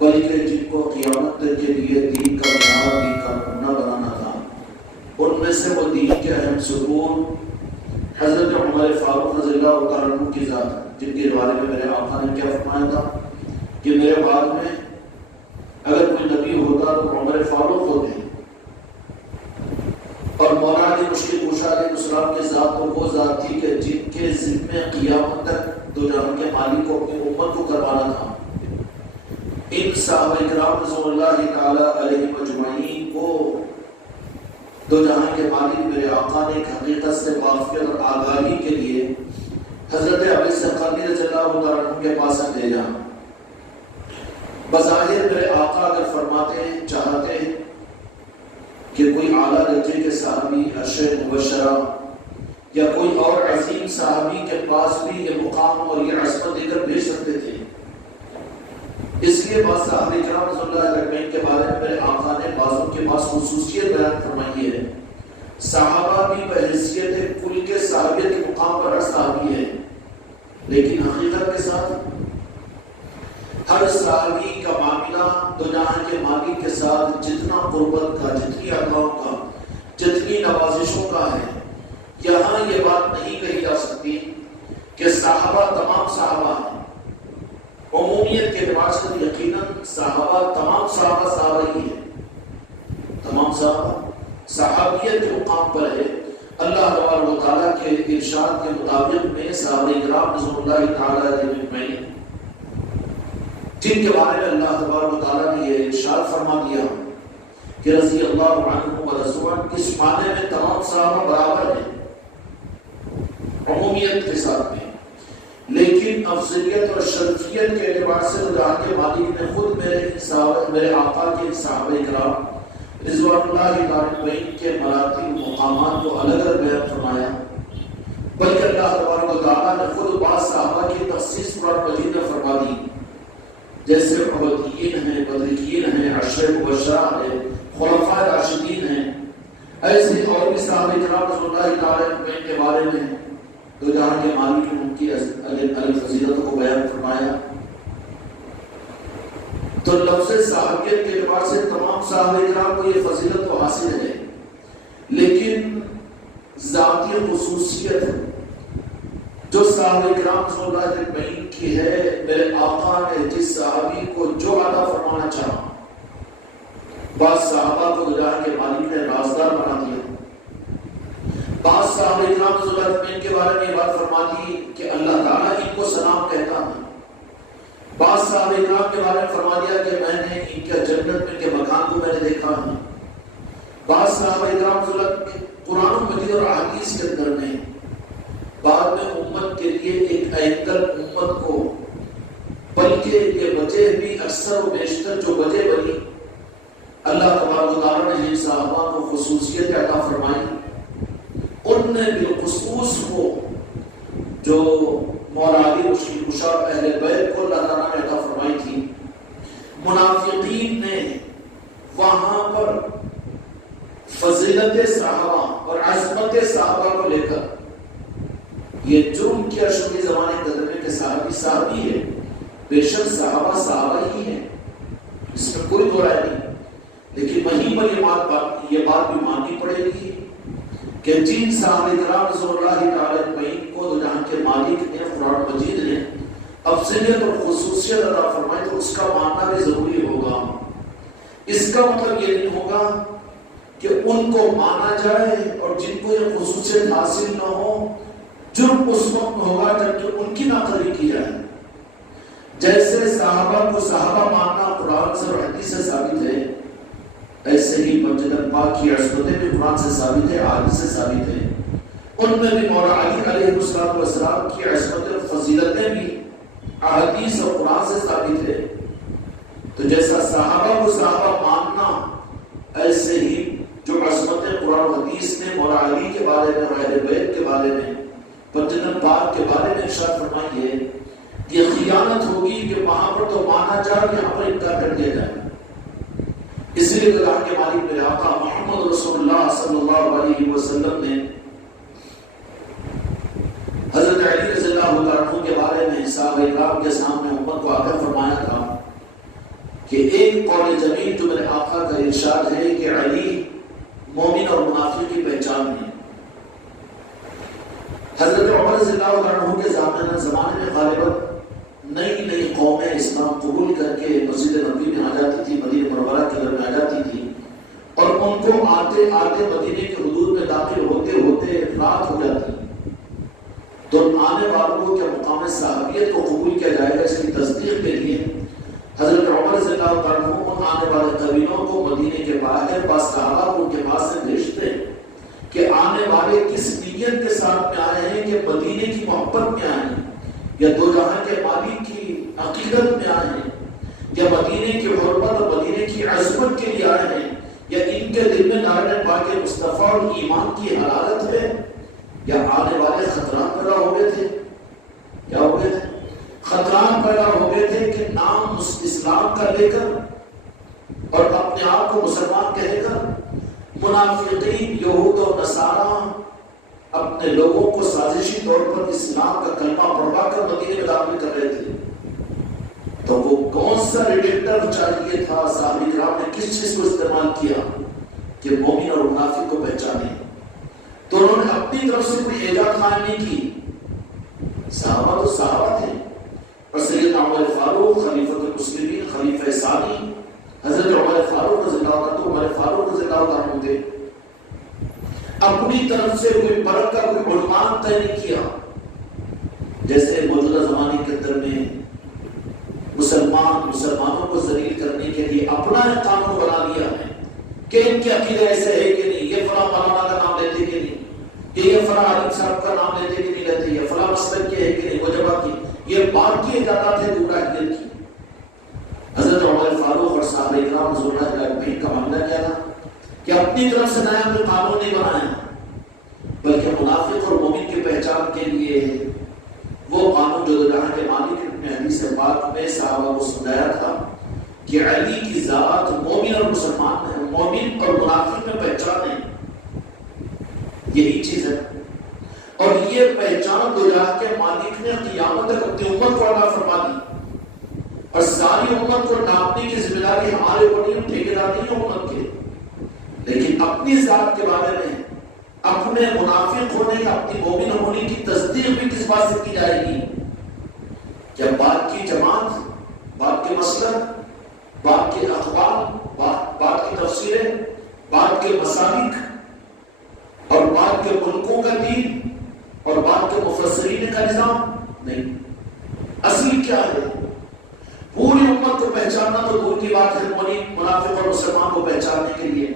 بلکہ جن کو قیامت تک کے لیے دین کا بنیاد، دین کا نمونہ بنانا تھا، ان میں سے وہ دین کے اہم ستون حضرت عمر فاروق رضی اللہ تعالیٰ عنہ کی ذات، جن کے بارے میں میرے آقا نے کیا فرمایا تھا کہ میرے بعد میں اگر کوئی نبی ہوتا تو عمر فاروق ہوتے، اور مولا علی مشکل کشا علیہ السلام کی ذات تو وہ ذات تھی کہ جن کے ذمے قیامت تک دو جہاں کے مالک کو اپنی امت کو کروانا تھا۔ ان صحابہ کرام رضوان اللہ تعالی علیہ مجمعین کو دو جہاں کے مالک میرے آقا نے ایک حقیقت سے واقفیت اور آگاہی کے لیے حضرت ابی سقانی رضی اللہ تعالیٰ عنہ کے پاس بھیجا۔ بظاہر میرے آقا اگر فرماتے چاہتے کہ کوئی اعلیٰ درجے کے صحابی عشر مبشرہ یا کوئی اور عظیم صحابی کے پاس بھی یہ مقام اور یہ عصمت دے کر بھیج سکتے تھے، اس لیے بعض صحابہ کرام رضی اللہ اجمعین کے بارے میں میرے آقا نے بعضوں کے پاس خصوصیت بیان فرمائی ہے۔ صحابہ بھی بحیثیت کل کے صحابیت کے مقام پر ہر صحابی ہے، لیکن حقیقت کے ساتھ ہر صحابی کا معاملہ دو جہاں کے مالک کے ساتھ جتنا قربت کا، جتنی عطاؤں کا، جتنی نوازشوں کا ہے، یہاں یہ بات نہیں کہی جا سکتی کہ صحابہ تمام صحابہ ہیں۔ عمومیت کے اعتبار سے یقیناً صحابہ تمام صحابہ ہی ہیں، تمام صحابہ صحابیت کے مقام پر ہے۔ اللہ تبارک و تعالیٰ کے ارشاد کے مطابق میں صحابہ کرام رضوان اللہ تعالی علیہ اجمعین جن کے بارے میں اللہ تبارک و تعالیٰ نے یہ ارشاد فرما دیا کہ رضی اللہ عنہم ورضوان، اس معنی میں تمام صحابہ برابر ہیں عمومیت کے ساتھ میں، لیکن افضلیت اور شرفیت کے اعتبار سے جہاں کے مالک نے خود میرے آقا کے صحابہ کرام رضوان اللہ تعالیٰ کے مراتب مقامات کو الگ الگ بیان فرمایا، بلکہ اللہ تبارک و تعالیٰ نے خود بعض صحابہ کی تخصیص قرآن مجید میں فرما دی، جیسے عبدیین ہیں، بدرین ہیں، عشر مبشرہ ہیں، خلفاء راشدین ہیں۔ ایسے اور بھی صحابہ کرام رضوان اللہ تعالیٰ کے بارے میں دو جہاں کے مالک نے ان کی الفضیلت کو بیان فرمایا۔ تو لفظ صحابیت کے اعتبار سے تمام صحابہ کرام کو یہ فضیلت تو حاصل ہے، لیکن ذاتی خصوصیت جو صحابہ کرام صلی اللہ علیہ وسلم کی ہے، میرے آقا نے جس صحابی کو جو عطا فرمانا چاہا، بعض صحابہ کو جہاں کے مالک نے رازدار بنا دیا، بعض صحابہ کرام صلی اللہ علیہ وسلم کے بارے میں یہ بات فرما دی کہ اللہ تعالیٰ ان کو سلام کہتا ہے، بعض صحابہ کرام کے بارے میں فرما دیا کہ میں نے ان کے جنت میں کے مکان کو میں نے دیکھا ہے، بعض صحابہ کرام صلی اللہ علیہ وسلم قرآن مجید اور احادیث کے اندر میں بعد میں امت کے لیے ایک اینکر امت کو، بلکہ یہ وجہ بھی اکثر و بیشتر جو وجہ بنی، اللہ تبارک و تعالیٰ نے ان صحابہ کو خصوصیت عطا فرمائی، ان نے بالخصوص وہ جو مولا علی مشکل کشا اہل بیت کو اللہ تعالیٰ نے عطا فرمائی تھی، منافقین نے وہاں پر فضیلت صحابہ اور عظمت صحابہ کو لے کر یہ جرم کیا شروعی زمانے قدرے کے صحابی ہے، بے شک صحابہ ہی ہیں، اس میں کوئی دو رائے نہیں، لیکن وہیں پر یہ بات بھی ماننی پڑے گی کہ جن صحابہ کرام رضوان اللہ تعالی اجمعین کو جہاں کے مالک نے قرآن مجید نے افضلیت اور خصوصیت عطا فرمائی، تو اس کا ماننا بھی ضروری ہوگا۔ اس کا مطلب یہ نہیں ہوگا کہ ان کو مانا جائے اور جن کو یہ خصوصیت حاصل نہ ہو، جرم اس وقت ہوگا جب ان کی ناقدری کی جائے۔ جیسے صحابہ کو صحابہ ماننا قرآن سے اور حدیث سے ثابت ہے، ایسے ہی مسجد پاک کی عصمتیں بھی قرآن سے ثابت ہے، احادیث سے ثابت ہے، ان میں بھی مولا علی علیہ السلام کی عصمتیں اور فضیلتیں بھی احادیث اور قرآن سے ثابت ہے۔ تو جیسا صحابہ کو صحابہ ماننا، ایسے ہی جو عصمتیں قرآن و حدیث نے مولا علی کے بارے میں اور اہل بیت کے بارے میں، مسجد پاک کے بارے میں ارشاد فرمائی ہے، یہ خیانت ہوگی کہ وہاں پر تو مانا جائے، یہاں پر انکار کر دیا جائے۔ اس لیے اللہ کے مالک میرے آقا محمد رسول اللہ صلی اللہ علیہ وسلم نے حضرت علی رضی اللہ عنہ کے بارے میں صحابہ کرام کے سامنے امت کو آگاہ فرمایا تھا کہ ایک قول جمیل جو میرے آقا کا ارشاد ہے کہ علی مومن اور منافق کی پہچان ہے. حضرت عمر رضی اللہ عنہ کے زمانے میں غالباً نئی قومیں اسلام قبول کر کے مسجد نبوی میں آ جاتی تھی، مدینہ منورہ کے اندر میں آ جاتی تھی، اور ان کو آتے آتے مدینے کے حدود میں داخل ہوتے ہوتے رات ہو جاتی. تو آنے والوں کو کیا مقام صحابیت کو قبول کیا جائے گا، اس کی تصدیق کے لیے حضرت عمر رضی اللہ عنہ ان آنے والے قبیلوں کو مدینے کے باہر بعض صحابہ کو ان کے پاس سے بھیجتے کہ آنے والے کس نیت کے ساتھ میں آئے ہیں، کہ مدینے کی محبت میں آئے ہیں، یا دو جہاں کے مالک کی عقیدت میں آئے ہیں، یا مدینے کی حرمت اور مدینے کی عظمت کے لیے آئے ہیں، یا ان کے دل میں نعرہ پاک مصطفیٰ اور ایمان کی حرارت ہے، یا آنے والے خطرات پیدا ہو گئے تھے. کیا ہو گئے تھے؟ خطرات پیدا ہو گئے تھے کہ نام اسلام کا لے کر اور اپنے آپ کو مسلمان کہے کر منافقین یہود و نصارہ اپنے لوگوں کو سازشی طور پر اسلام کا کلمہ پڑھوا کر مدینے میں داخل کر رہے تھے. تو وہ کون سا ریڈکٹر چاہیے تھا؟ صحابہ کرام نے کس چیز کو استعمال کیا کہ مومن اور منافق کو پہچانے؟ تو انہوں نے اپنی طرف سے کوئی ایجاد قائم نہیں کی. صحابہ تو صحابہ تھے، اور سیدنا عمر فاروق خلیفۃ المسلمین، خلیفہ ثانی حضرت عمر فاروق رضی اللہ عنہ، عمر فاروق رضی اللہ عنہ تھے. اپنی طرف سے کوئی فرق کا کوئی عنوان طے نہیں کیا. جیسے موجودہ زمانے کے اندر میں مسلمانوں کو ذلیل کرنے کے لیے اپنا ایک قانون بنا لیا ہے کہ ان کے عقیدے ایسے ہے کہ نہیں، یہ فلاں مولانا کا نام لیتے کہ نہیں، کہ یہ فلاں عالم صاحب کا نام لیتے کہ نہیں لیتے، یہ فلاں مسلک کے ہے کہ نہیں، وجبہ کی، یہ بات کی اجازت ہے گمراہیت کی. حضرت عمر فاروق اور صحابہ کرام رضی اللہ عنہم کا معاملہ کیا تھا کہ اپنی طرف سے نیا کوئی قانون نہیں بنایا، بلکہ منافق اور مومن کی پہچان کے لیے وہ قانون جو جہاں کے مالک نے حدیث پاک میں صحابہ کو سمجھایا تھا کہ علی کی ذات مومن اور مسلمان ہے، مومن اور منافق میں پہچان ہے. یہی چیز ہے، اور یہ پہچان دو جہاں کے مالک نے قیامت تک اپنی امت کو عطا فرما دی، اور ساری امت کو ناپنے کی ذمہ داری ہمارے اوپر نہیں، ٹھیکیدار نہیں ہے امت کے. لیکن اپنی ذات کے بارے میں اپنے منافق ہونے یا اپنی مومن ہونے کی تصدیق بھی کس بات سے کی جائے گی؟ کیا بات کی جماعت، بات کے مسلک، بات کے اخبار، بات کی تفسیریں، بات کے مسالک اور بات کے ملکوں کا دین اور بات کے مفسرین کا نظام نہیں. اصل کیا ہے؟ پوری امت کو پہچاننا تو دور کی بات ہے، منافق اور مسلمان کو پہچاننے کے لیے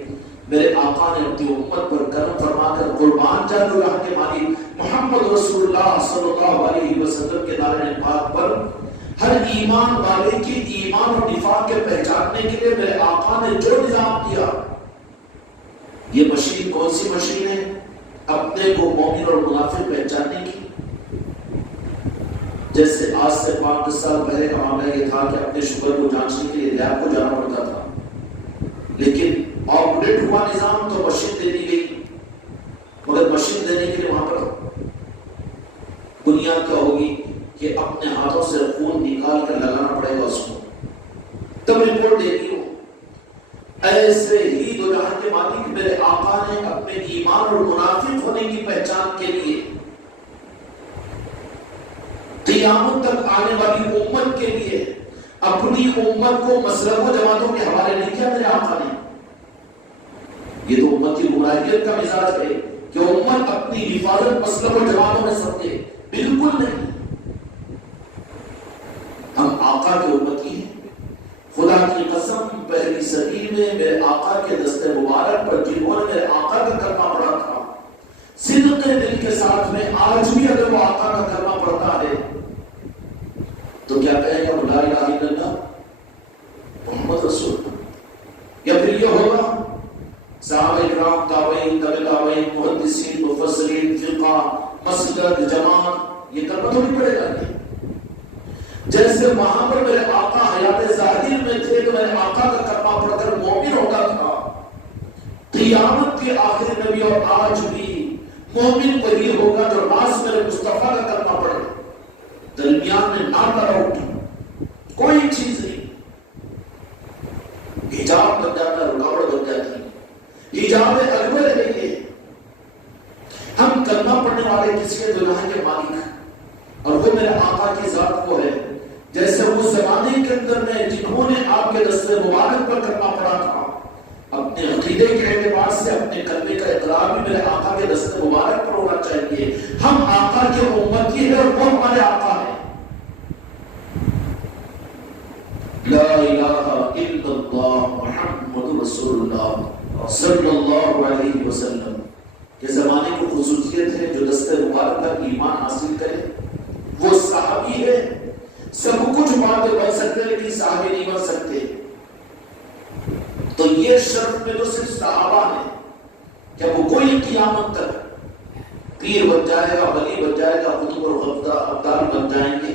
میرے آقا نے اپنی امت پر کرم فرما کر قربان جانو رہا کے مالک محمد رسول اللہ صلی اللہ علیہ وسلم کے دائرے پاک پر ہر ایمان والے کی ایمان اور نفاق کے پہچاننے کے لیے میرے آقا نے جو نظام کیا. یہ مشین کون سی مشین ہے؟ اپنے کو مومن اور منافق پہچاننے کی. جیسے آج سے 5 سال پہلے کا معاملہ یہ تھا کہ اپنے شوگر کو جانچنے کے لیے لیب کو جانا پڑتا تھا، لیکن آپریٹ ہوا نظام تو مشین دے دی گئی، مگر مشین دینے کے لیے وہاں پر بنیاد کیا ہوگی کہ اپنے ہاتھوں سے خون نکال کر لگانا پڑے گا اس کو، تب رپورٹ دے دی ہو. ایسے ہی دو جہاں کے مالک میرے آقا نے اپنے ایمان اور منافق ہونے کی پہچان کے لیے قیامت تک آنے والی امت کے لیے اپنی امت کو مسلک و جماعتوں کے حوالے نہیں کیا میرے آقا نے. یہ تو امت کی گمراہیت کا مزاج ہے کہ امت اپنی حفاظت مسلک و جماعتوں میں سمجھے. بالکل نہیں. ہم آقا کی امتی ہیں. خدا کی قسم پہلی صدی میں میرے آقا کے دست مبارک پر جنہوں نے میرے آقا کا کلمہ پڑھا تھا، صدق دل کے ساتھ میں آج بھی اگر وہ آقا کا کلمہ پڑھتا ہے تو کیا کہے گا؟ لا الہ الا اللہ محمد رسول اللہ. یا پھر یہ ہوگا صحابہ کرام، تابعین، تبع تابعین، محدثین، مفسرین، فقہ، مسلک، جماعت، یہ کلمہ تو نہیں پڑے گا. جیسے وہاں پر میرے آقا حیات ظاہر میں تھے تو میرے آقا کا کلمہ پڑھ کر مومن ہوتا تھا. قیامت کے آخر میں بھی اور آج بھی مومن وہی ہوگا جو راز میرے مصطفیٰ کا کلمہ پڑھے. درمیان میں نہ ڈرا اٹھے کوئی چیز نہیں. حجاب بن جاتا، رکاوٹ بن جاتی ہے، حجاب اکبر ہے یہ۔ ہم کلمہ پڑھنے والے کس کے؟ دنیا کے مالک، اور وہ میرے آقا کی ذات کو ہے۔ جیسے وہ زمانے کے اندر میں جنہوں نے آپ کے دست مبارک پر کلمہ پڑھا تھا، اپنے عقیدے کے اعتبار سے اپنے کلمے کا اقرار بھی میرے آقا کے دست مبارک پر ہونا چاہیے۔ ہم آقا کے امتی ہیں اور وہ ہمارے آقا ہیں۔ لا الہ الا اللہ محمد رسول اللہ صلی اللہ علیہ وسلم۔ یہ زمانے کی خصوصیت ہے، جو دست مبارک پر ایمان حاصل کرے وہ صحابی ہے۔ سب کچھ باتیں بن سکتے لیکن صحابی نہیں بن سکتے۔ تو یہ شرط میں تو صرف صحابہ ہیں کہ وہ کوئی قیامت تک پیر بن جائے گا، ولی بن جائے گا، قطب اور ابدال بن جائیں گے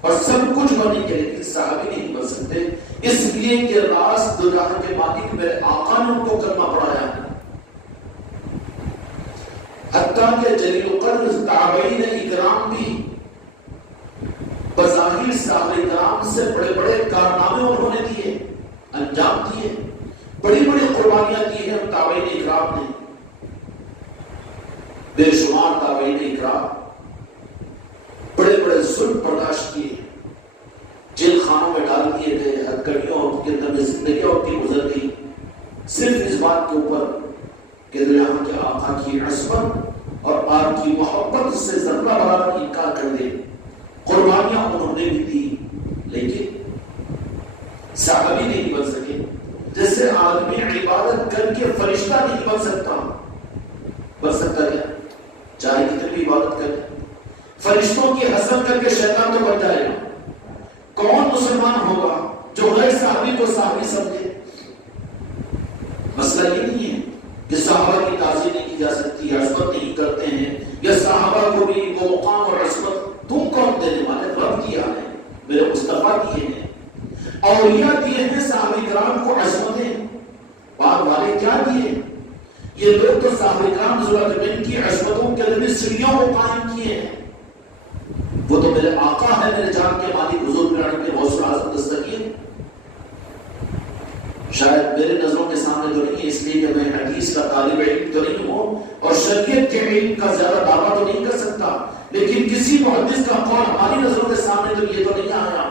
اور سب کچھ بنیں گے، لیکن صحابی نہیں بن سکتے۔ اس لیے کہ راز دنیا کے مالک میرے آقا نے ان کو کلمہ پڑھایا ہے۔ حتیٰ کہ جلیل القدر تابعین اکرام بھی بظاہر صحابہ کرام سے بڑے بڑے کارنامے انہوں نے دیے، انجام دیے، بڑی بڑی قربانیاں دی ہیں تابعین اکرام نے۔ بے شمار تابعین اکرام بڑے بڑے ظلم برداشت کیے، جیل خانوں میں ڈال دیے گئے، ہتھکڑیوں کے اندر میں زندگیاں ان کی گزر گئی، صرف اس بات کے اوپر کہ یہاں کے آقا کی عصمت اور آپ کی محبت سے ذرہ برابر انکار کر دے۔ قربانیاں انہوں نے بھی دی، لیکن صحابی نہیں بن سکے۔ جیسے آدمی عبادت کر کے فرشتہ نہیں بن سکتا، بن سکتا کیا؟ چاہے کتنی بھی عبادت کرے، فرشتوں کی حسد کر کے شیطان تو بن جائے گا۔ کون مسلمان ہوگا جو غیر صحابی کو صحابی سمجھے؟ مسئلہ یہ نہیں ہے کہ صحابہ کی تعظیم نہیں کی جا سکتی، عصمت نہیں کرتے ہیں، یا صحابہ کو بھی وہ مقام اور عصمت تم کون دینے والے؟ رب دیا ہے، میرے مصطفیٰ دیے ہیں، اولیاء دیے ہیں، صحابہ کرام کو عصمتیں پاک والے کیا دیے؟ یہ لوگ تو صحابہ کرام ضرورت کی عصمتوں کے لیے سیڑھیوں کو قائم کیے ہیں۔ وہ تو میرے آقا ہے، میرے جان کے مالک حضور پرانے کے غوث اعظم دستگیر۔ شاید میرے نظروں کے سامنے تو نہیں، اس لیے کہ میں حدیث کا طالب علم تو نہیں ہوں اور شریعت کے علم کا زیادہ دعویٰ تو نہیں کر سکتا، لیکن کسی محدث کا قول ہماری نظروں کے سامنے تو یہ تو نہیں آیا۔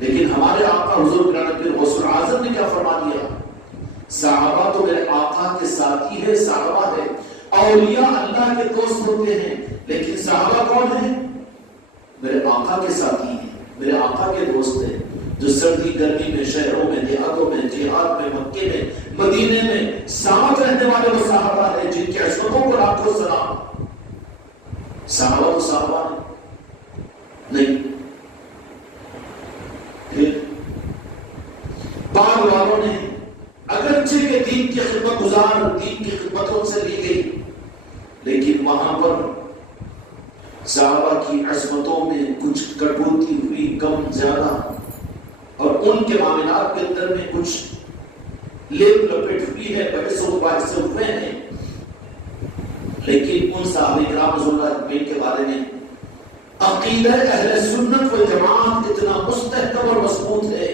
لیکن ہمارے آقا حضور پرانے غوث اعظم نے کیا فرما دیا؟ صحابہ تو میرے آقا کے ساتھی ہے، صحابہ ہے، اولیاء اللہ کے دوست ہوتے ہیں، لیکن صحابہ کون ہیں؟ میرے آقا کے ساتھی ہیں، میرے آقا کے دوست ہیں، جو سردی گرمی میں، شہروں میں، دیہاتوں میں، جہاد میں، مکے میں، مدینے میں ساتھ رہنے والے وہ صحابہ ہیں جن کی عصمتوں کو لاکھوں سلام۔ صحابہ تو صحابہ ہیں نہیں، پھر بعض والوں نے اگرچہ کہ دین کی خدمت گزار، دین کی خدمتوں سے لی گئی، لیکن وہاں پر صحابہ کی عصمتوں میں کچھ کٹوتی ہوئی، کم زیادہ، اور ان کے معاملات کے اندر میں کچھ لیپ لپیٹ ہوئی ہے، بحث و مباحث سے ہوئے ہیں، لیکن ان صحابہ کرام رضی اللہ عنہم کے بارے میں عقیدہ اہل سنت و جماعت اتنا مستحکم اور مضبوط ہے۔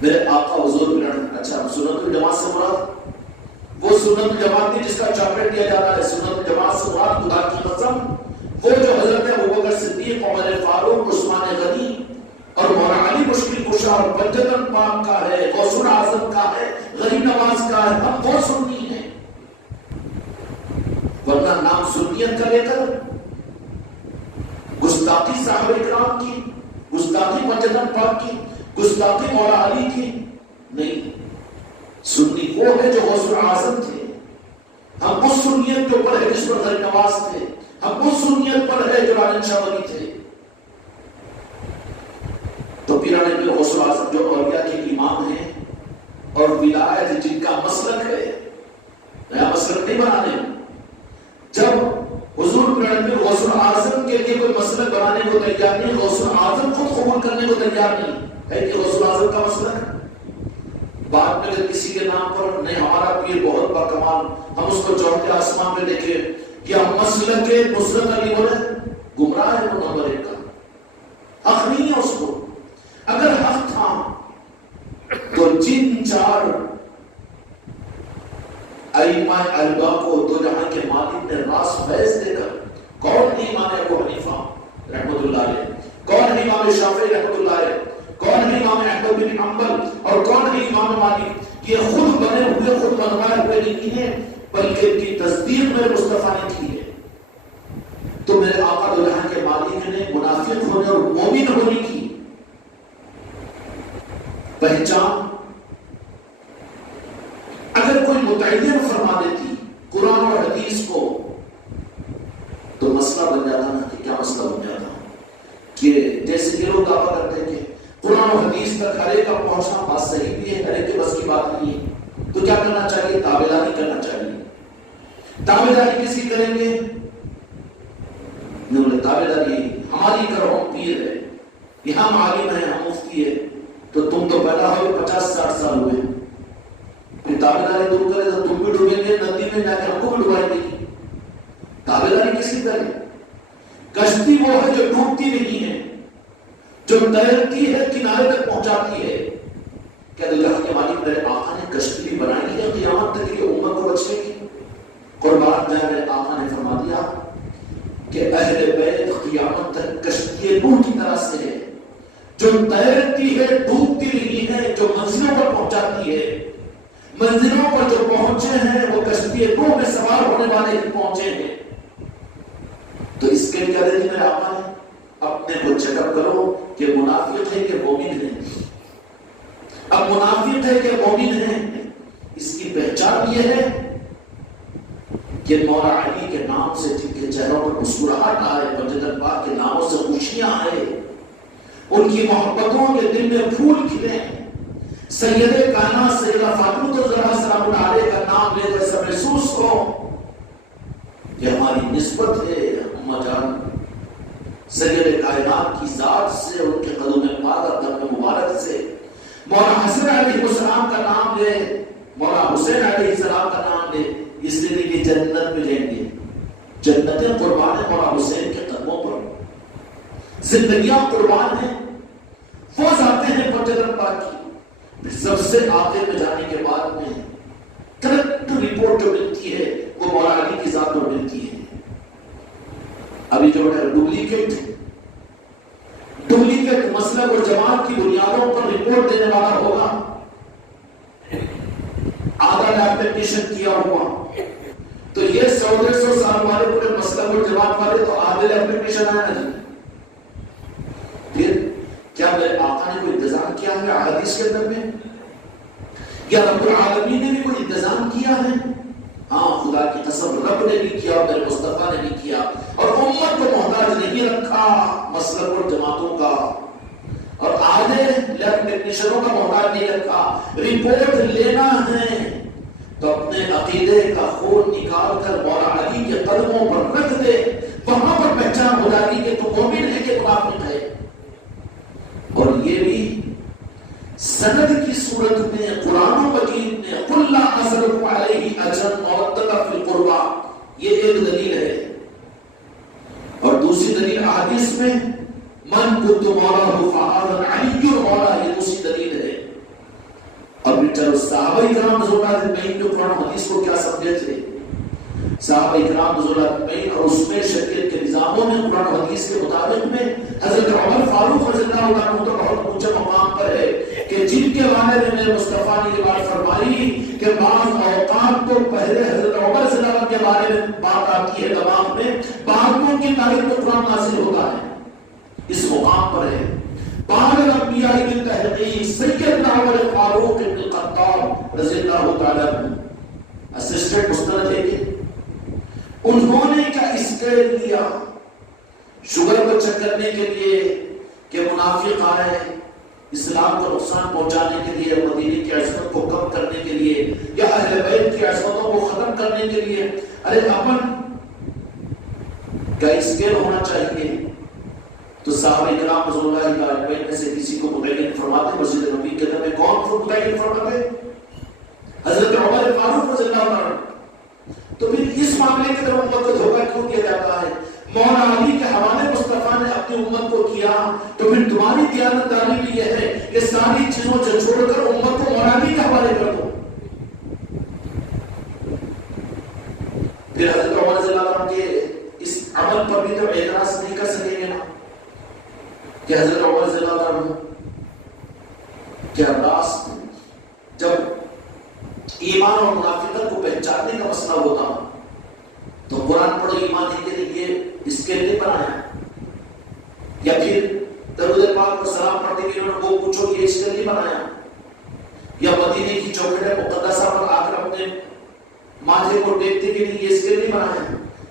میرے آقا حضور پرانے، اچھا سنت الجماعت سے مراد وہ سنت الجماعت نہیں جس کا چاپیٹ دیا جاتا ہے، سنت الجماعت سے مراد خدا کی قسم وہ جو حضرت ابوبکر صدیق، عمر فاروق، عثمان غنی اور مولانا علی مشکل کشا اور بجتن پاک کا ہے، غوث اعظم کا ہے، غریب نواز کا ہے، ہم وہ سنی ہیں، ورنہ نام سنیت کا لے کر گستاخی صحابہ کرام کی، گستاخی بجتن پاک کی، گستاخی مولا علی کی نہیں۔ سنی وہ ہے جو غوث اعظم تھے، ہم اس سنیت کے اوپر ہے جس پر غریب نواز تھے، ہم اس سنیت پر ہے جو راجن شاہ ولی تھے۔ تو پیرانے کے غوث اعظم جو اولیاء کے امام ہیں اور ولایت جن کا مسلک ہے، نیا مسلک نہیں بنانے، جب حضور پیرانے کے غوث اعظم کے لیے کوئی مسلک بنانے کو تیار نہیں، غوث اعظم خود قبول کرنے کو تیار نہیں ہے کہ غوث اعظم کا مسلک بعد میں اگر کسی کے نام پر نہیں ہمارا پیر بہت باکمال، ہم اس کو چوتھے آسمان پہ دیکھیں، کیا مسلک نصرت علی بولے گمراہ ہے، وہ نمبر ایک کا حق نہیں ہے اس کو۔ اگر حق تھا تو 4 ائمہ اربعہ کو دو جہاں کے مالک نے راس فیض دے کر، کون ہے امام ابو حنیفہ رحمۃ اللہ علیہ، کون ہے امام شافعی رحمۃ اللہ علیہ، کون ہے امام احمد بن حنبل اور کون ہے امام مالک، یہ خود بنے ہوئے خود بنوائے ہوئے نہیں ہیں، بلکہ ان کی تصدیق میرے مصطفیٰ نے کی ہے۔ تو میرے آقا دو جہاں کے مالک نے منافق ہونے اور مومن ہونے کی پہچان اگر کوئی متعین فرما دیتی قرآن اور حدیث کو، تو مسئلہ بن جاتا نا کہ کیا مسئلہ بن جاتا کہ جیسے کہ لوگ دعویٰ کرتے ہیں کہ قرآن و حدیث تک ہر ایک کا پہنچنا بات صحیح بھی ہے، ہر ایک کے بس کی بات نہیں ہے، تو کیا کرنا چاہیے؟ تابعداری کرنا چاہیے۔ تابعداری کس کی کریں گے؟ انہوں نے تابعداری ہماری کرو، ہم پیر ہے، یہ ہم عالم ہیں، ہم مفتی ہے، تو تم تو پیدا ہوئے 50-60 سال ہوئے، پھر تابعداری تم کرے تو تم بھی ڈوبیں گے ندی میں جا کے، ہم کو بھی ڈبائیں گے۔ تابعداری کس کی کرے؟ کشتی وہ ہے جو ڈوبتی نہیں ہے، جو تیرتی ہے، کنارے تک پہنچاتی ہے۔ کیا اللہ کے مالک میرے آقا نے کشتی بھی بنائی ہے قیامت تک کہ امت کو بچنے کی؟ قربان جائے میرے آقا نے فرما دیا کہ اہل بیت قیامت تک کشتی نوح کی طرح سے ہے، جو تیرتی ہے، ڈوبتی نہیں ہے، جو منزلوں پر پہنچاتی ہے۔ منزلوں پر جو پہنچے ہیں وہ کشتی نوح میں سوار ہونے والے ہی پہنچے ہیں۔ تو اس کے کیا دے دی میرے آقا نے؟ اپنے کو چیک اپ کرو کہ منافق ہے کہ مومن ہے۔ اب منافق ہے کہ مومن ہے، اس کی پہچان یہ ہے کہ مولا علی کے نام سے جن کے چہروں پر مسکراہٹ آئے، مسجد پاک کے ناموں سے خوشیاں آئے، ان کی محبتوں کے دل میں پھول کھلے، سید کائنات سیدہ فاطمہ الزہرا سلام اللہ علیہ کا نام لے کر ایسا محسوس ہو کہ ہماری نسبت ہے اماں جان سید کائنات کی ذات سے، ان کے قدم پاک اور قدم مبارک سے۔ مولا حسن علیہ السلام کا نام لے، مولا حسین علیہ السلام کا نام لے، اس لیے کہ جنت میں لیں گے، جنتیں قربان ہیں مولا حسین کے قدموں پر، زندگیاں قربان ہیں، وہ ذاتیں ہیں مسجد پاک کی۔ پھر سب سے آخر میں جانے کے بعد میں کریکٹ رپورٹ جو ملتی ہے وہ مولا علی کی ذات پر ملتی ہے۔ ابھی جو ہے ڈپلیکیٹ مسلک اور جماعت کی بنیادوں پر رپورٹ دینے والا ہوگا، آدھا لیپٹیشن کیا ہوا، تو یہ 100-150 سال والے پورے مسلک اور جماعت والے تو آدھے لیپٹیشن آئے نہیں۔ پھر کیا میرے آقا نے کوئی انتظام کیا ہے احادیث کے اندر میں؟ کیا رب العالمین نے بھی کوئی انتظام کیا ہے؟ ہاں، خدا کی قسم رب نے بھی کیا، میرے مصطفیٰ نے بھی کیا، اور امت کو محتاج نہیں رکھا مسلک اور جماعتوں کا، اور آدھے لیب ٹیکنیشنوں کا محتاج نہیں رکھا۔ رپورٹ لینا ہے تو اپنے عقیدے کا خون نکال کر مولا علی کے قدموں پر رکھ دے، وہاں پر پہچان ہو جاتی کہ تو مومن ہے کہ منافق ہے۔ اور یہ بھی سند کی صورت میں قرآن مجید میں قُلْ لَا أَسْأَلُكُمْ عَلَيْهِ أَجْرًا مَوَدَّةً فِي الْقُرْبَى، یہ ایک دلیل ہے۔ اور دوسری دلیل احادیث میں من كنت مولاه فهذا علي مولا، یہ دوسری دلیل ہے۔ اب چلو صحابہ کرام رضی اللہ عنہم جو قرآن حدیث کو کیا سمجھے تھے، صحابہ کرام رضی اللہ عنہم اور اس میں شریعت کے نظاموں میں قرآن حدیث کے مطابق میں حضرت عمر فاروق رضی اللہ عنہ تو بہت اونچے مقام پر ہے کہ جن کے بارے میں میرے مصطفیٰ نے یہ بات فرمائی کہ بعض اوقات تو پہلے حضرت عمر صلی اللہ عنہ کے بارے میں بات آتی ہے دماغ میں، بعضوں کی تاریخ میں قرآن نازل ہوتا ہے، اس مقام پر ہے۔ بعض الانبیاء کی تحقیق سیدنا عمر فاروق ابن الخطاب رضی اللہ تعالیٰ عنہ اسسٹنٹ مستند ہے کہ انہوں نے کیا اسکیل لیا شوگر کو چیک کرنے کے لیے کہ منافق آئے اسلام کو نقصان پہنچانے کے لیے، مدینے کی عصمت کو کم کرنے کے لیے، یا اہل بیت کی عصمتوں کو ختم کرنے کے لیے؟ ارے اپن کا اسکیل ہونا چاہیے۔ تو صحابہ کرام رضی اللہ عنہم میں سے کسی کو متعین فرماتے، مسجد نبی کے اندر میں کون کو متعین فرماتے؟ حضرت عمر فاروق رضی اللہ عنہ۔ تو پھر اس معاملے کے اندر امت کو دھوکہ کیوں کیا جاتا ہے؟ مولا علی کے حوالے مصطفیٰ نے اپنی امت کو کیا، تو پھر تمہاری دیانتداری بھی یہ ہے کہ ساری چیزوں سے چھوڑ کر امت کو مولا علی کے حوالے پھر حضرت عمر رضی اللہ عنہ کے اس عمل پر بھی تو اعتراض نہیں کر سکیں گے نا کہ حضرت عمر رضی اللہ عنہ کیا راست جب ایمان اور منافقت کو پہچاننے کا مسئلہ ہوتا تو قرآن پڑھو ایمان کے لیے اس کے لیے بنایا یا پھر درود پاک کو سلام پڑھتے ہوئے انہوں نے وہ پوچھو یہ اس کے لیے بنایا یا مدینے کی چوکھٹ مقدسہ پر آ کر اپنے ماتھے کو ٹیکتے کے لیے اس کے لیے بنایا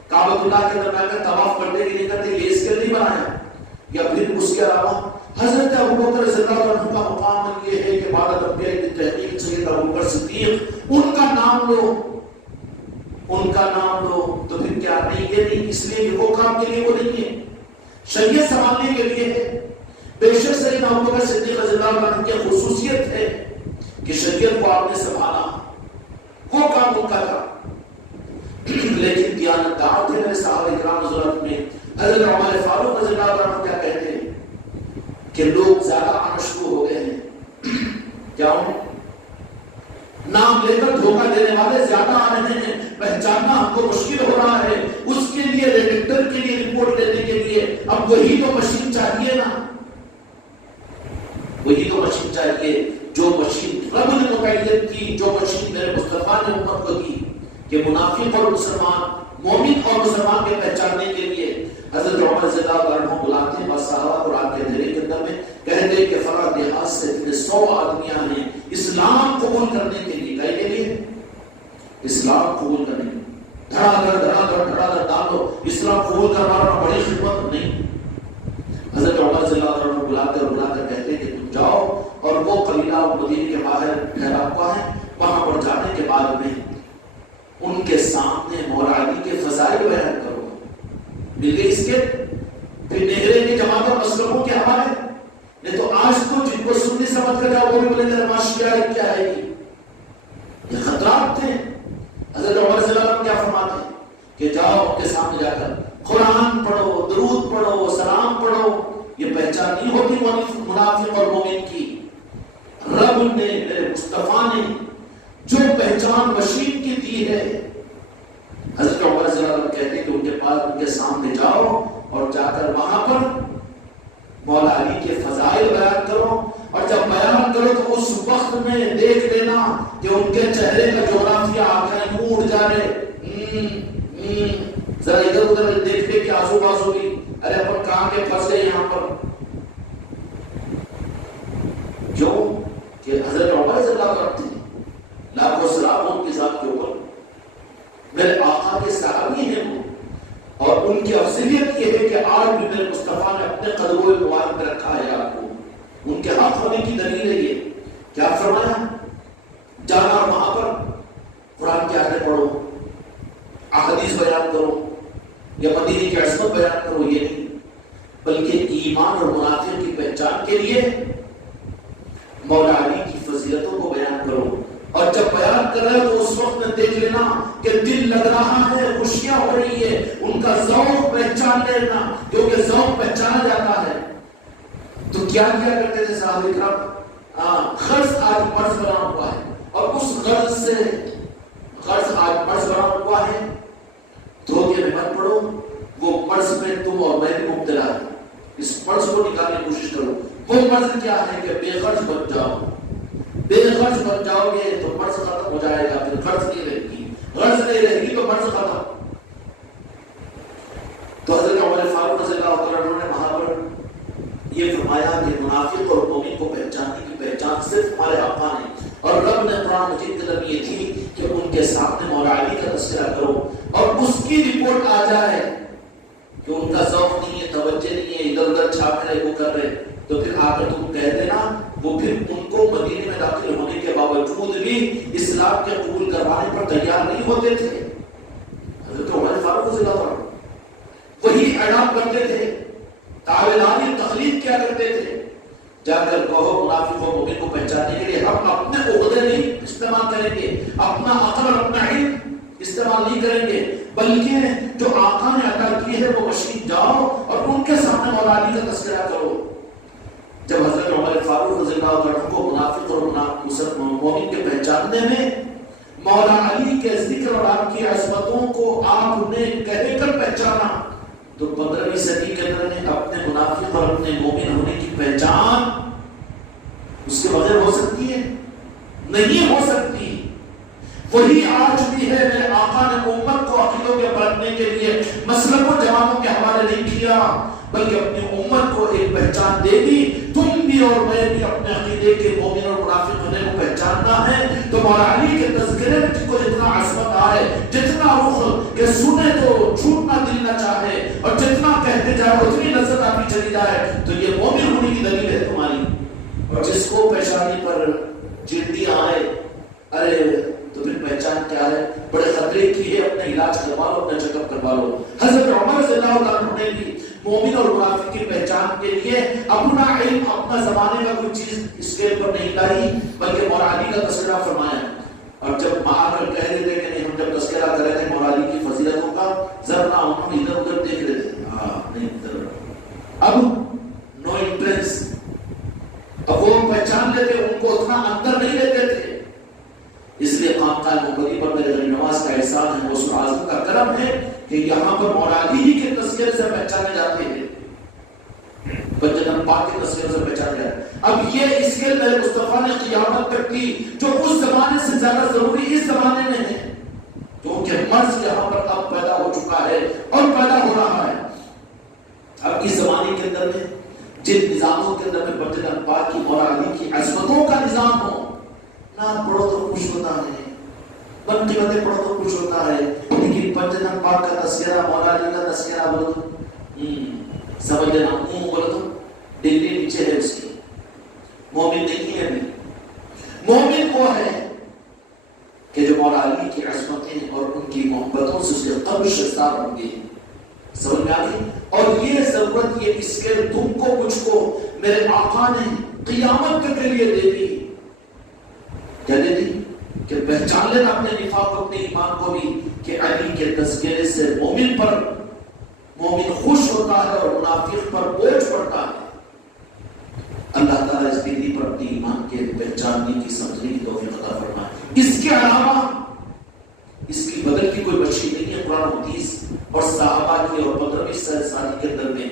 کعبۃ اللہ کے درمیان کا طواف کرنے کے لیے کرتے یہ اس کے لیے بنایا یا پھر اس کے علاوہ حضرت ابوبکر رضی اللہ عنہ کا مقام یہ ہے کہ بعد انبیاء کی تحقیق سید ابوبکر صدیق ان کا نام لو تو پھر کیا نہیں یہ نہیں اس لیے کہ وہ کام کے لیے وہ نہیں ہے شریعت سنبھالنے کے لیے ہے بے شک سید ابوبکر صدیق رضی اللہ عنہ کی خصوصیت ہے کہ شریعت کو آپ نے سنبھالا وہ کام ان کا تھا لیکن دیانتدار تھے میرے صحابہ کرام حضرات میں حضرت عمر فاروق رضی اللہ عنہ کیا کہتے ہیں کہ لوگ زیادہ آنا شروع ہو گئے ہیں کیا ہوں نام لے کر دھوکہ دینے والے زیادہ آ رہے ہیں پہچاننا ہم کو مشکل ہو رہا ہے اس کے لیے ریڈکٹر کے لیے رپورٹ لینے کے لیے اب وہی تو مشین چاہیے نا وہی تو مشین چاہیے جو مشین رب نے مقیدت کی جو مشین میرے مصطفیٰ نے امت کو کی کہ منافق اور مسلمان مومن اور مسلمان کے پہچاننے کے لیے حضرت عمر رضی اللہ عنہ بلاتے ہیں بس صحابہ قرآن کے دھیرے کے اندر میں کہتے ہیں کہ فلاں دیہات سے 100 آدمیاں ہیں اسلام قبول کرنے کے لیے کہے کے لیے اسلام قبول کرنے کے لیے دھڑا دھڑ ڈالو اسلام قبول کروانا بڑی خدمت نہیں حضرت عمر رضی اللہ عنہ بلا کر کہتے ہیں کہ تم جاؤ اور وہ قبیلہ مدینے کے باہر ٹھہرا ہوا ہے وہاں پر جانے کے بعد میں ان کے سامنے مولا علی کے فضائل بیان کرو مل گئی اس کے پھر نہرے کی جماعتوں مسلموں کے حوالے نہیں تو آج تو جن کو سنی سمجھ کر جاؤ وہ بھی بولے گا معاشیہ کیا ہے یہ خطرات تھے حضرت عمر رضی اللہ عنہ کیا فرماتے ہیں کہ جاؤ ان کے سامنے جا کر قرآن پڑھو درود پڑھو سلام پڑھو یہ پہچان نہیں ہوتی منافق اور مومن کی رب نے میرے مصطفیٰ نے جو پہچان مشین کی دی ہے حضرت عمر رضی اللہ عنہ کہتے ہیں کہ ان کے پاس ان کے سامنے جاؤ اور جا کر وہاں پر مولا علی کے فضائل بیان کرو اور جب بیان کرو تو اس وقت میں دیکھ لینا کہ ان کے چہرے کا جغرافیہ آنکھیں اڑ جا رہے ذرا ادھر ادھر دیکھنے کے آزو بازو بھی ارے اپن کہاں کے پھنس گئے یہاں پر کیوں کہ حضرت عمر رضی اللہ عنہ لاکھوں سلام ان کی ذات کے اوپر میرے آقا کے صحابی ہیں وہ اور ان کی افضلیت یہ ہے کہ آج بھی میرے مصطفیٰ نے اپنے قدموں مبارک میں رکھا ہے آپ کو ان کے ہاتھ ہونے کی دلیل ہے یہ کیا فرمایا جانا وہاں پر قرآن کی آیتیں پڑھو احادیث بیان کرو یا مدینے کی عصمت بیان کرو یہ نہیں بلکہ ایمان اور منافق کی پہچان کے لیے مولا علی کی فضیلتوں کو بیان کرو اور جب بیان کر رہے تو اس وقت میں دیکھ لینا کہ دل لگ رہا ہے خوشیاں ہو رہی ہے ان کا ذوق پہچان لینا کیونکہ ذوق پہچانا جاتا ہے تو کیا کیا کرتے تھے صحابہ کرام غرض آج مرض بنا ہوا ہے اور اس غرض سے غرض آج مرض بنا ہوا ہے دھوکے میں مت پڑو وہ مرض میں تم اور میں بھی مبتلا ہے اس مرض کو نکالنے کی کوشش کرو وہ مرض کیا ہے کہ بے غرض بن جاؤ بے غرض بن جاؤ گے تو مرض ختم ہو جائے گا پھر غرض نہیں رہے گی غرض نہیں رہے گی تو مرض ختم تو حضرت عمر فاروق رضی اللہ عنہ نے وہاں پر یہ فرمایا کہ منافق اور مومن کو پہچاننے کی پہچان صرف ہمارے آقا نے اور رب نے قرآن مجید کے اندر یہ تھی کہ ان کے سامنے مولا علی کا تذکرہ کرو اور اس کی رپورٹ آ جائے کہ ان کا ذوق نہیں ہے توجہ نہیں ہے ادھر ادھر چھاپ رہے وہ کر رہے تو پھر آ کر تم کہہ دینا وہ پھر ان کو مدینے میں داخل ہونے کے باوجود بھی اسلام کے قبول کروانے پر تیار نہیں ہوتے تھے حضرت عمر فاروق رضی اللہ عنہ وہی اعلان کرتے تھے تابعداری تقلید کیا کرتے تھے جا کر کہو منافق و مومن کو پہچاننے کے لیے ہم اپنے عقدے نہیں استعمال کریں گے اپنا عقل اور اپنا علم استعمال نہیں کریں گے بلکہ جو آقا نے عطا کی ہے وہ مشین جاؤ اور ان کے سامنے مولا علی کا تذکرہ کرو جب حضرت عمر فاروق رضی اللہ عنہ کو منافق اور مومن کے پہچاننے میں مولا علی کے ذکر اور آپ کی عظمتوں کو آپ نے کہہ کر پہچانا تو 15ویں صدی کے اندر نے اپنے منافق اور اپنے مومن ہونے کی پہچان اس کے بغیر ہو سکتی ہے؟ نہیں ہو سکتی۔ وہی آج بھی ہے، میرے آقا نے امت کو عقیدوں کے پرکھنے کے لیے مسلک و جوانوں کے حوالے نہیں کیا، بلکہ اپنی امت کو ایک پہچان دے دی۔ تم بھی اور میں بھی اپنے عقیدے کے مومن اور منافق ہونے کو پہچاننا ہے تو مولا علی کے تذکرے میں کو جتنا عظمت آئے، جتنا رخ کہ سنے تو چھوٹنا دل نہ چاہے، اور جتنا کہتے جائے اتنی لذت آتی چلی جائے، تو یہ مومن ہونے کی دلیل ہے تمہاری۔ اور جس کو پیشانی پر چیٹی آئے، ارے تو پھر پہچان کیا ہے؟ بڑے خطرے کی ہے، اپنے علاج کروا لو، اپنا چیک اپ کروا لو۔ حضرت عمر رضی اللہ عنہ نے بھی مومن اور منافق کی پہچان کے لیے اپنا علم، اپنا زمانے کا کوئی چیز اسکیل پر نہیں لائی، بلکہ مولا علی کا تذکرہ فرمایا۔ اور جب آ کر کہہ رہے تھے کہ نہیں، ہم جب تذکرہ کر رہے تھے مولا علی کی فضیلتوں کا، ذرا انہوں نے ادھر ادھر دیکھ رہے تھے، ہاں نہیں ادھر، اب نو انٹرنس، اب وہ پہچان لیتے، ان کو اتنا اندر نہیں لیتے تھے۔ اس لیے خانقاہ محمدی پر میرے غریب نواز کا احسان ہے، غوث اعظم کا کرم ہے کہ یہاں پر مولا علی کے تذکرے سے پہچانے جاتے ہیں، بجنم پاک کے تذکرے سے پہچانے جاتے ہیں۔ اب یہ اسکیل میرے مصطفیٰ نے قیامت تک کی، جو اس زمانے سے زیادہ ضروری اس زمانے میں ہے، کیونکہ مرض یہاں پر اب پیدا ہو چکا ہے اور پیدا ہو رہا ہے۔ اب اس زمانے کے اندر میں جن نظاموں کے اندر میں بجنم پاک کی مولا علی کی عظمتوں کا نظام ہو، نہ پڑھو تو خوش ہوتا ہے، منقبتیں پڑھو تو خوش ہوتا ہے، لیکن پنجتن پاک کا تذکرہ، مولا علی کا تذکرہ بولو تو سمجھ لینا، منہ بولو تو ڈگری نیچے ہے اس کی۔ مومن نہیں ہے، مومن وہ ہے کہ جو مولا علی کی عظمتیں اور ان کی محبتوں سے اس کے قلب شستار ہوں گے۔ سمجھ میں آ گئی؟ اور یہ ضرورت، یہ اسکیل تم کو مجھ کو میرے آقا نے قیامت کے لیے دے دی۔ کیا دے دی؟ کہ پہچان لینا اپنے نفاق، اپنے ایمان کو بھی، کہ علی کے تذکرے سے مومن پر مومن خوش ہوتا ہے اور منافق پر بوجھ پڑتا ہے۔ اللہ تعالیٰ اس دینی پر اپنی ایمان کے پہچاننے کی، سمجھنے کی توفیق عطا فرمائے۔ اس کے علاوہ اس کی بدل کی کوئی بچی نہیں ہے۔ قرآن حدیث اور صحابہ کی اور 15ویں صدی کے اندر میں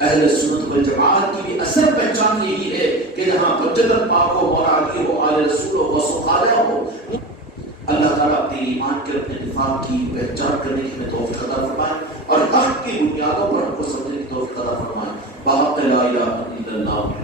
اہل سنت والجماعت کی بھی اصل پہچان یہی ہے کہ جہاں بجدت پاک ہو، مولا علی ہو، آل رسول ہو، غوث و خواجہ ہو، اللہ تعالیٰ اپنے ایمان کے، اپنے نفاق کی پہچان کرنے کی ہمیں توفیق عطا فرمائے اور حق کی بنیادوں پر ہم کو سمجھنے کی توفیق عطا فرمائے۔ بحق لا الہ الا اللہ۔